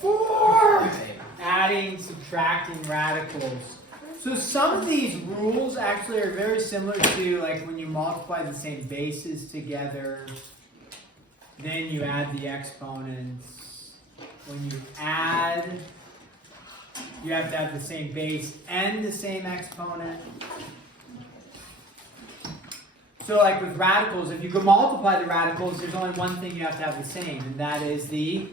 4. Adding, subtracting radicals. So some of these rules actually are very similar to like when you multiply the same bases together, then you add the exponents. When you add, you have to have the same base and the same exponent. So like with radicals, if you can multiply the radicals, there's only one thing you have to have the same, and that is the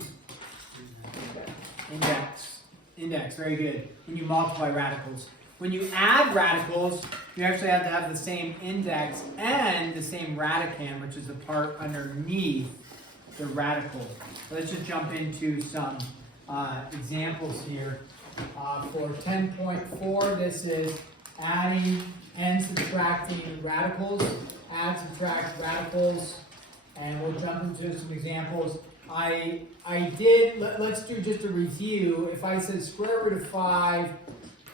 index. Index, very good. When you multiply radicals. When you add radicals, you actually have to have the same index and the same radicand, which is the part underneath the radical. Let's just jump into some examples here. For 10.4, this is adding and subtracting radicals. Add, subtract radicals, and we'll jump into some examples. Let's do just a review. If I said square root of 5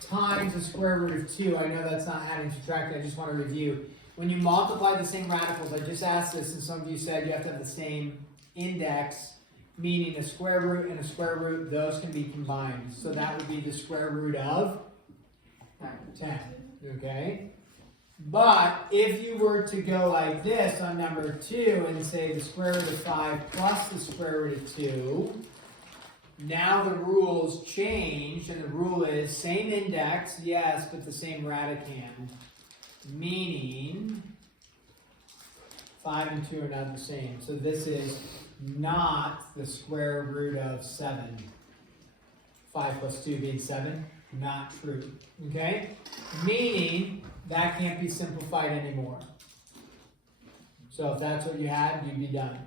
times the square root of 2, I know that's not adding, subtracting, I just want to review. When you multiply the same radicals, I just asked this, and some of you said you have to have the same index, meaning a square root and a square root, those can be combined. So that would be the square root of 10, okay? But if you were to go like this on number 2 and say the square root of 5 plus the square root of 2, now the rules change, and the rule is same index, yes, but the same radicand. Meaning 5 and 2 are not the same. So this is not the square root of 7. 5 plus 2 being 7, not true. Okay? Meaning that can't be simplified anymore. So if that's what you had, you'd be done.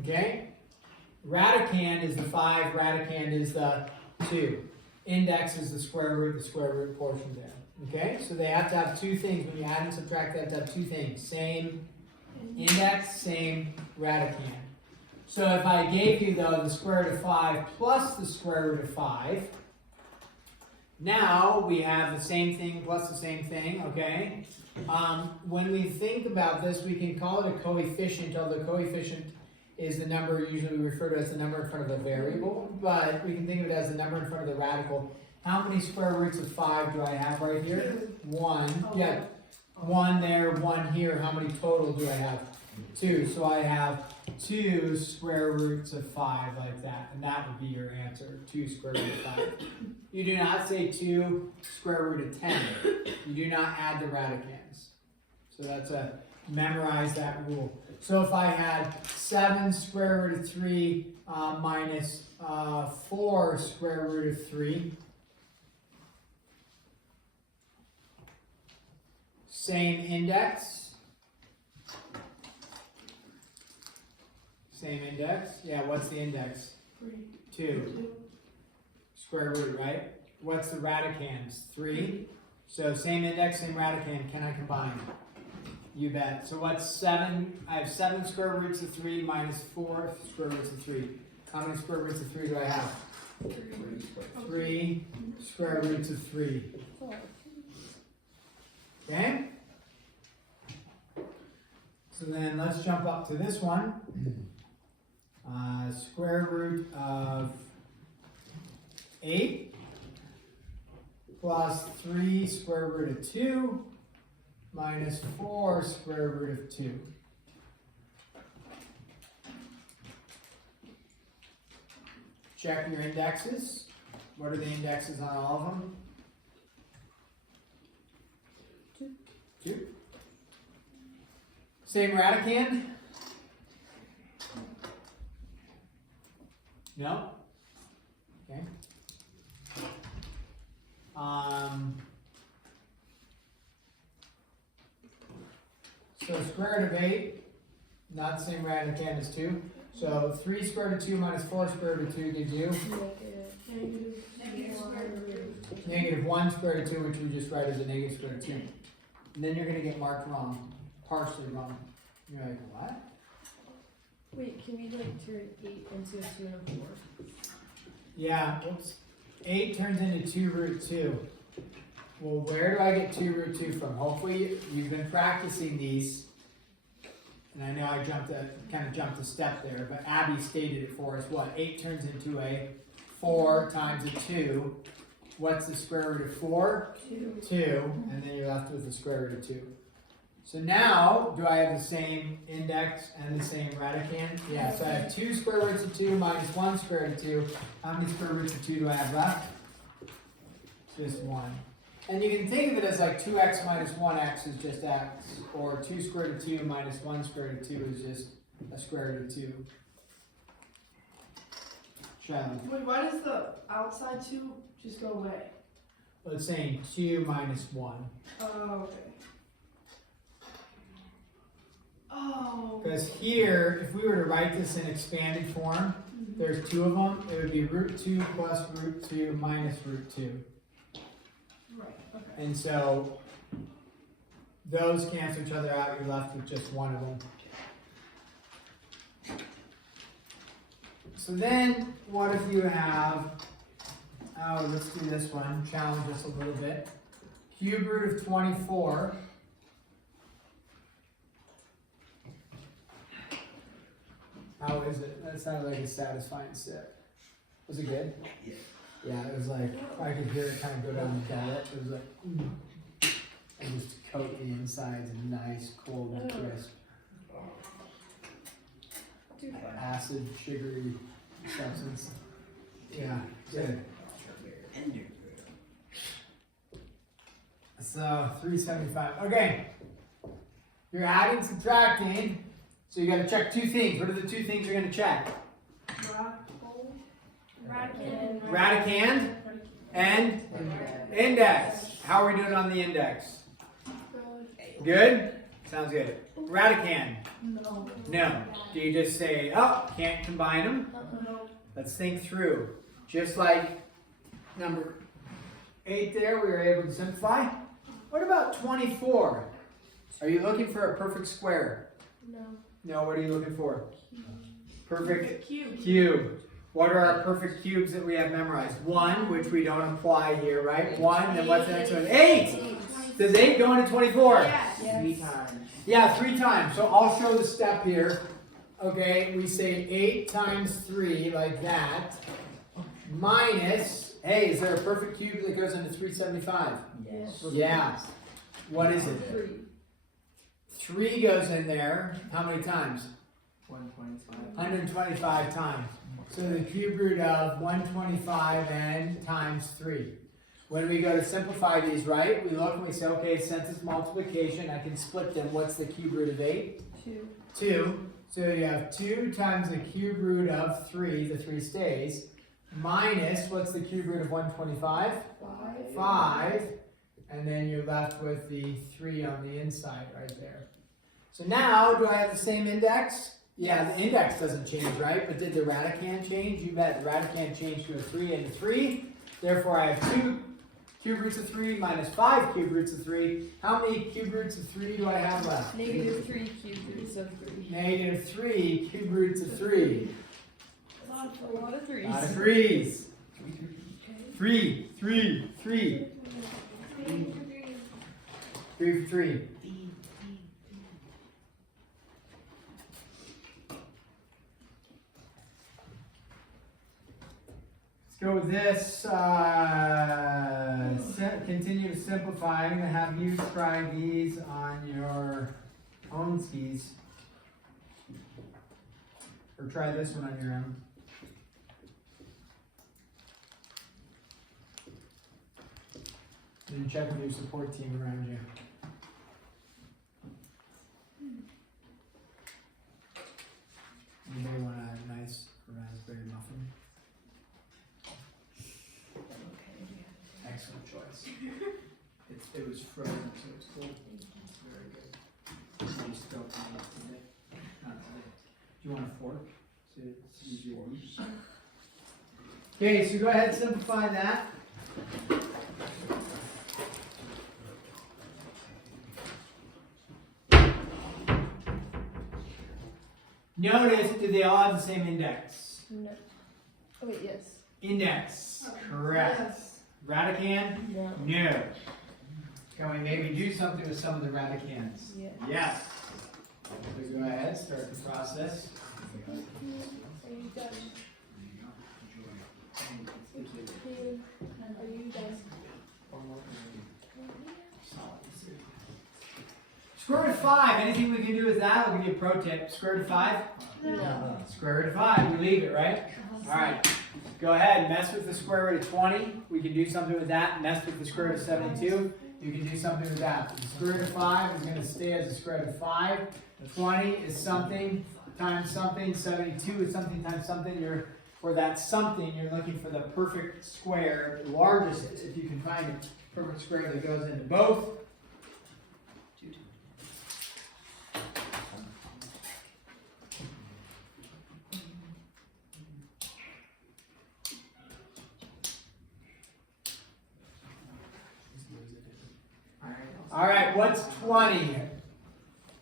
Okay? Radicand is the 5, radicand is the 2. Index is the square root portion there. Okay? So they have to have two things. When you add and subtract, they have to have two things. Same index, same radicand. So if I gave you, though, the square root of 5 plus the square root of 5, now we have the same thing plus the same thing, okay? When we think about this, we can call it a coefficient, although coefficient is the number usually we refer to as the number in front of a variable, but we can think of it as the number in front of the radical. How many square roots of 5 do I have right here? 1. Yeah, 1 there, 1 here. How many total do I have? 2. So I have 2 square roots of 5 like that, and that would be your answer, 2 square root of 5. You do not say 2 square root of 10. You do not add the radicands. So that's a memorize that rule. So if I had 7 square root of 3 minus 4 square root of 3, same index. Same index. Yeah, what's the index? 2. Square root, right? What's the radicands? 3. So same index, same radicand. Can I combine? You bet. So what's 7? I have 7 square roots of 3 minus 4 square roots of 3. How many square roots of 3 do I have? 3 square roots of 3. Okay? So then let's jump up to this one. Square root of 8 plus 3 square root of 2 minus 4 square root of 2. Check your indexes. What are the indexes on all of them? 2. Same radicand? No? Okay. So square root of 8, not the same radicand as 2. So 3 square root of 2 minus 4 square root of 2 gives you? Negative 1 square root of 2, which we just write as a negative square root of 2. And then you're going to get marked wrong, partially wrong. You're like, what? Wait, can we like turn 8 into a 2 and a 4? Yeah, oops. 8 turns into 2 root 2. Well, where do I get 2 root 2 from? Hopefully you've been practicing these. And I know I kind of jumped a step there, but Abby stated it for us. What? 8 turns into a 4 times a 2. What's the square root of 4? 2. 2. And then you're left with the square root of 2. So now, do I have the same index and the same radicand? Yeah, so I have 2 square roots of 2 minus 1 square root of 2. How many square roots of 2 do I have left? Just 1. And you can think of it as like 2x minus 1x is just x, or 2 square root of 2 minus 1 square root of 2 is just a square root of 2. Challenge. Wait, why does the outside 2 just go away? Well, it's saying 2 minus 1. Oh, okay. Oh. Because here, if we were to write this in expanded form, there's 2 of them. It would be root 2 plus root 2 minus root 2. Right, okay. And so those cancel each other out. You're left with just one of them. So then, what if you have, oh, let's do this one, challenge us a little bit. Cube root of 24. How is it? That sounded like a satisfying sip. Was it good? Yeah. Yeah, it was like, I could hear it kind of go down the gullet. It was like, and just coat the insides in nice, cold, and crisp. Too far. Acid, sugary substance. Yeah, good. So, 375. Okay. You're adding, subtracting. So you got to check 2 things. What are the 2 things you're going to check? Radicand and index. How are we doing on the index? Good? Sounds good. Radicand? No. No. Do you just say, oh, can't combine them? No. Let's think through. Just like number 8 there, we were able to simplify. What about 24? Are you looking for a perfect square? No. No, what are you looking for? Perfect Cube. cube. What are our perfect cubes that we have memorized? 1, which we don't apply here, right? 1, then what's the next one? 8! Does 8 go into 24? Yes. 3 times. Yeah, 3 times. So I'll show the step here. Okay, we say 8 times 3, like that, minus, hey, is there a perfect cube that goes into 375? Yes. Yeah. What is it? 3. 3 goes in there. How many times? 125. 125 times. So the cube root of 125 and times 3. When we go to simplify these, right, we look and we say, okay, since it's multiplication, I can split them. What's the cube root of 8? 2. 2. So you have 2 times the cube root of 3, the 3 stays, minus, what's the cube root of 125? 5. 5. And then you're left with the 3 on the inside right there. So now, do I have the same index? Yeah, the index doesn't change, right? But did the radicand change? You bet. The radicand changed to a 3 and a 3. Therefore, I have 2 cube roots of 3 minus 5 cube roots of 3. How many cube roots of 3 do I have left? Negative 3 cube roots of 3. Negative 3 cube roots of 3. A lot of 3s. A lot of 3s. 3, 3, 3. 3 for 3. Let's go with this. Continue to simplify. I'm going to have you try these on your own skis. Or try this one on your own. And check with your support team around you. You may want a nice raspberry muffin. Excellent choice. It was frozen, so it's cold. It's very good. You just don't need it today. Not today. Do you want a fork to use your use? Okay, so go ahead and simplify that. Notice, do they all have the same index? No. Oh, wait, yes. Index, correct. Yes. Radicand? No. No. Can we maybe do something with some of the radicands? Yeah. Yes. So go ahead, start the process. Are you done? Are you done? Square root of 5, anything we can do with that? I'll give you a pro tip. Square root of 5? No. Square root of 5, we leave it, right? Alright, go ahead, mess with the square root of 20. We can do something with that. Mess with the square root of 72. You can do something with that. The square root of 5 is going to stay as the square root of 5. 20 is something times something. 72 is something times something. For that something, you're looking for the perfect square, the largest, if you can find a perfect square that goes into both. Alright, what's 20?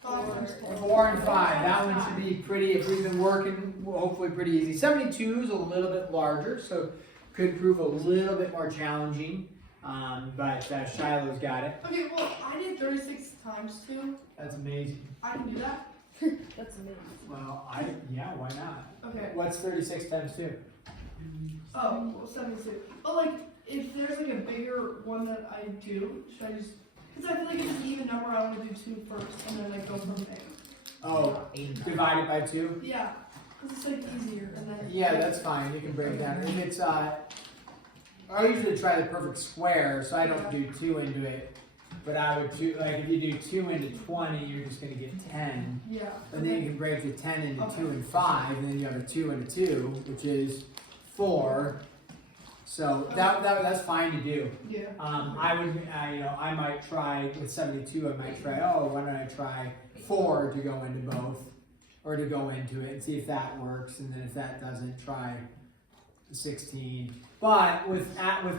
4 and 5. That one should be pretty, if we've been working, hopefully pretty easy. 72 is a little bit larger, so could prove a little bit more challenging. But Shiloh's got it. Okay, well, I did 36 times 2. That's amazing. I can do that? That's amazing. Well, yeah, why not? Okay. What's 36 times 2? Oh, well, 72. But, like, if there's, like, a bigger one that I do, should I just... Because I feel like it's an even number, I want to do 2 first, and then, like, go from there. Oh, divide it by 2? Yeah. Because it's, like, easier, and then... Yeah, that's fine. You can break it down. If it's, I usually try the perfect square, so I don't do 2 into it. But I would do, like, if you do 2 into 20, you're just going to get 10. Yeah. And then you can break the 10 into 2 and 5, and then you have a 2 into 2, which is 4. So that's fine to do. Yeah. I might try with 72. I might try. Oh, why don't I try 4 to go into both, or to go into it and see if that works. And then if that doesn't, try 16. But with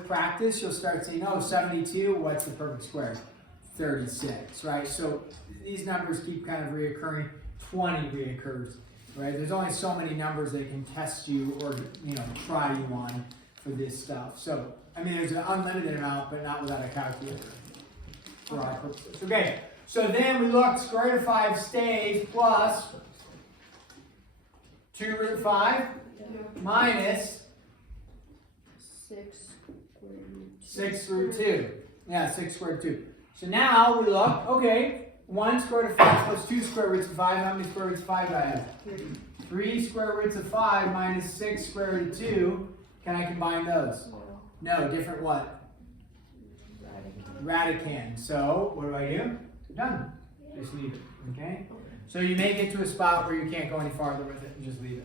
practice, you'll start saying, oh, 72. What's the perfect square? 36, right? So these numbers keep kind of reoccurring. 20 reoccurs, right? There's only so many numbers that can test you or try you on for this stuff. So I mean, there's an unlimited amount, but not without a calculator for our purposes. Okay, so then we look. Square root of 5 stays plus 2 root 5 minus 6 root 2. Yeah, 6 square root 2. So now we look, okay, 1 square root of 5 plus 2 square roots of 5. How many square roots of 5 do I have? 3 square roots of 5 minus 6 square root of 2. Can I combine those? No, different what? Radicand. So, what do? Done. Just leave it, okay? So you may get to a spot where you can't go any farther with it and just leave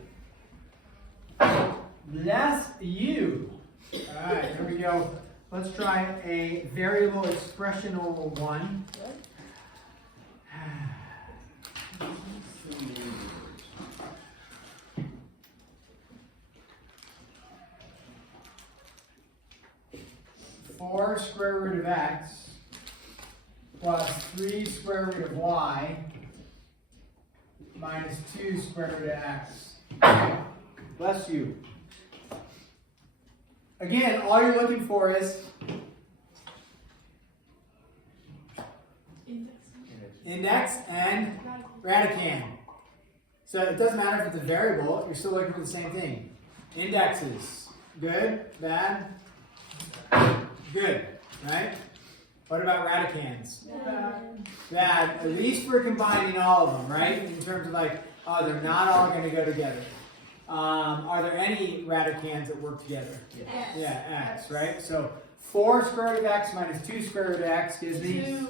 it. Bless you. All right, here we go. Let's try a variable expressional one. Four square root of x plus 3 square root of y minus 2 square root of x. Bless you. Again, all you're looking for is index and radicand. So it doesn't matter if it's a variable, you're still looking for the same thing. Indexes. Good? Bad? Good. Right? What about radicands? Bad. At least we're combining all of them, right? In terms of like, oh, they're not all going to go together. Are there any radicands that work together? Yes. Yeah, x, right? So 4 square root of x minus 2 square root of x gives me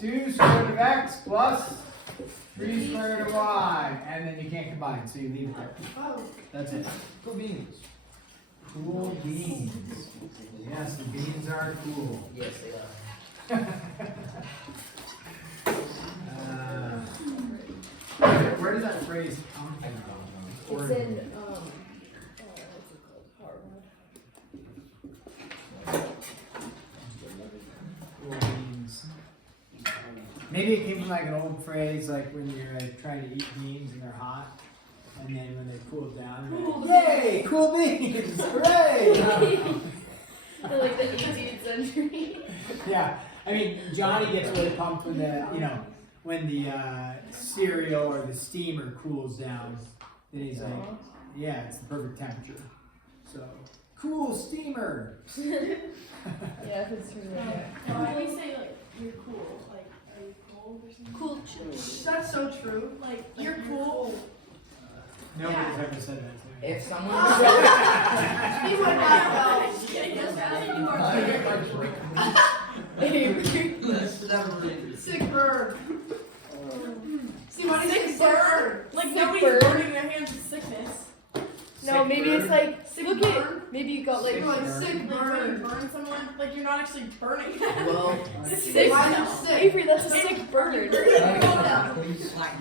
2 square root of x plus 3 square root of y. And then you can't combine, so you leave it there. Oh. That's it. Cool beans. Cool beans. Yes, the beans are cool. Yes, they are. Where does that phrase come from? It's in, what's it called? Harvard. Cool beans. Maybe it came from like an old phrase, like when you're like, trying to eat beans and they're hot, and then when they cool down, Cool yay, cool beans, hooray! Like the 18th century. Yeah, I mean, Johnny gets really pumped when when the cereal or the steamer cools down, then he's like, yeah, it's the perfect temperature. So, cool steamer. Yeah, if it's really good. No, I always say like you're cool. Like, are you cold or something? Cool. That's so true. Like You're cool. Nobody's Yeah. ever said that to me. If someone He would not know. Sick bird. See, why do you say sick bird? Like Sick nobody's bird. burning their hands with sickness. No, maybe it's like, Sick look bird? at, maybe you got like, You're like bird. sick Like when you bird. burn someone, like you're not actually burning them. well, sick. Why is it sick? Avery, that's a sick bird. I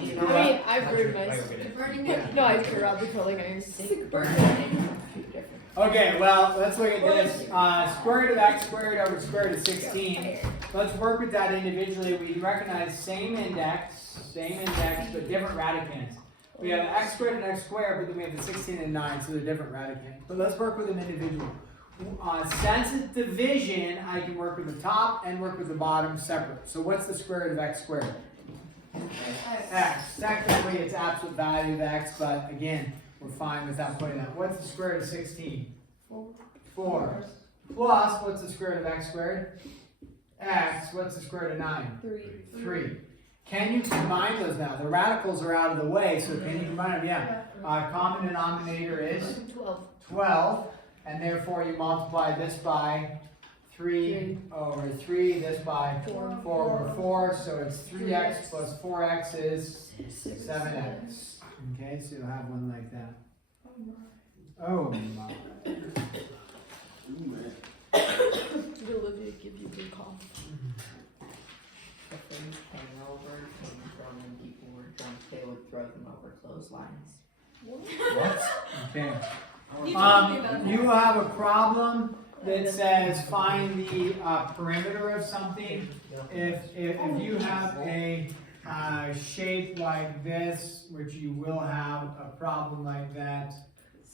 you know mean, what? I've burned myself. No, I grew up with curling iron. Sick bird. Okay, well, let's look at this. Square root of x squared over square root of 16. Let's work with that individually. We recognize same index, but different radicands. We have x squared and x squared, but then we have the 16 and 9, so they're different radicands. But let's work with them individually. Since it's division, I can work with the top and work with the bottom separate. So what's the square root of x squared? X. Technically, it's absolute value of x, but again, we're fine without putting that. What's the square root of 16? 4. Plus, what's the square root of x squared? X. What's the square root of 9? 3. Can you combine those now? The radicals are out of the way, so can you combine them? Yeah. Common denominator is 12, and therefore you multiply this by 3 over 3, this by 4 over 4, so it's 3x plus 4x is 7x. Okay, so you'll have one like that. Oh my. Did Olivia give you a good call? If things came over from when people were drunk, they would throw them over clotheslines. Okay. You told me about You will have a problem that says find the perimeter of something. If you have a shape like this, which you will have a problem like that,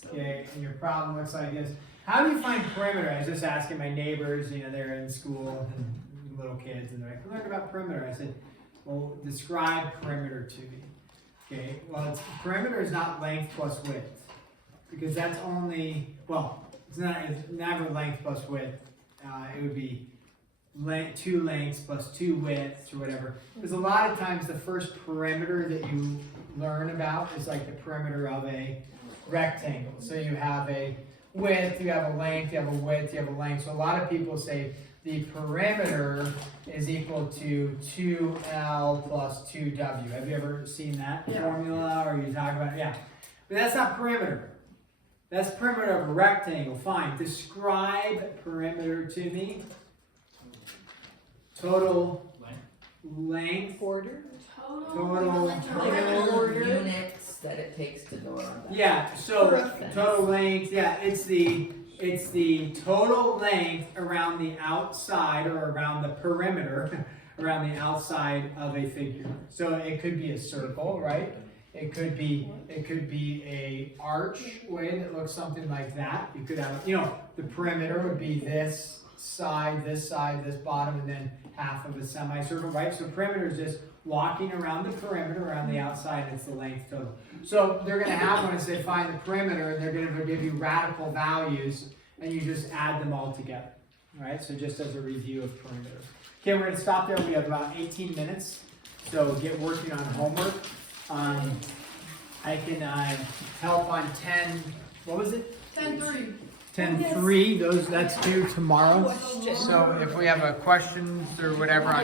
okay, and your problem looks like this. How do you find perimeter? I was just asking my neighbors, you know, they're in school, little kids, and they're like, learn about perimeter. I said, well, describe perimeter to me. Okay, well, perimeter is not length plus width, because that's only, well, it's never length plus width. It would be 2 lengths plus 2 widths or whatever. Because a lot of times the first perimeter that you learn about is like the perimeter of a rectangle. So you have a width, you have a length, you have a width, you have a length. So a lot of people say the perimeter is equal to 2L plus 2W. Have you ever seen that formula, or you talk about it? Yeah. But that's not perimeter. That's perimeter of a rectangle. Fine. Describe perimeter to me. Total length. Border. Total units that it takes to go around that. Yeah, so Perfect. total length, yeah, it's the total length around the outside, or around the perimeter, around the outside of a figure. So it could be a circle, right? It could be a archway that looks something like that. You could have, the perimeter would be this side, this bottom, and then half of a semicircle, right? So perimeter is just walking around the perimeter, around the outside, it's the length total. So they're going to have one as they find the perimeter, and they're going to give you radical values, and you just add them all together. All right, so just as a review of perimeter. Okay, we're going to stop there. We have about 18 minutes, so get working on homework. I can help on 10, what was it? 10-3. 10-3, that's due tomorrow. So if we have a questions or whatever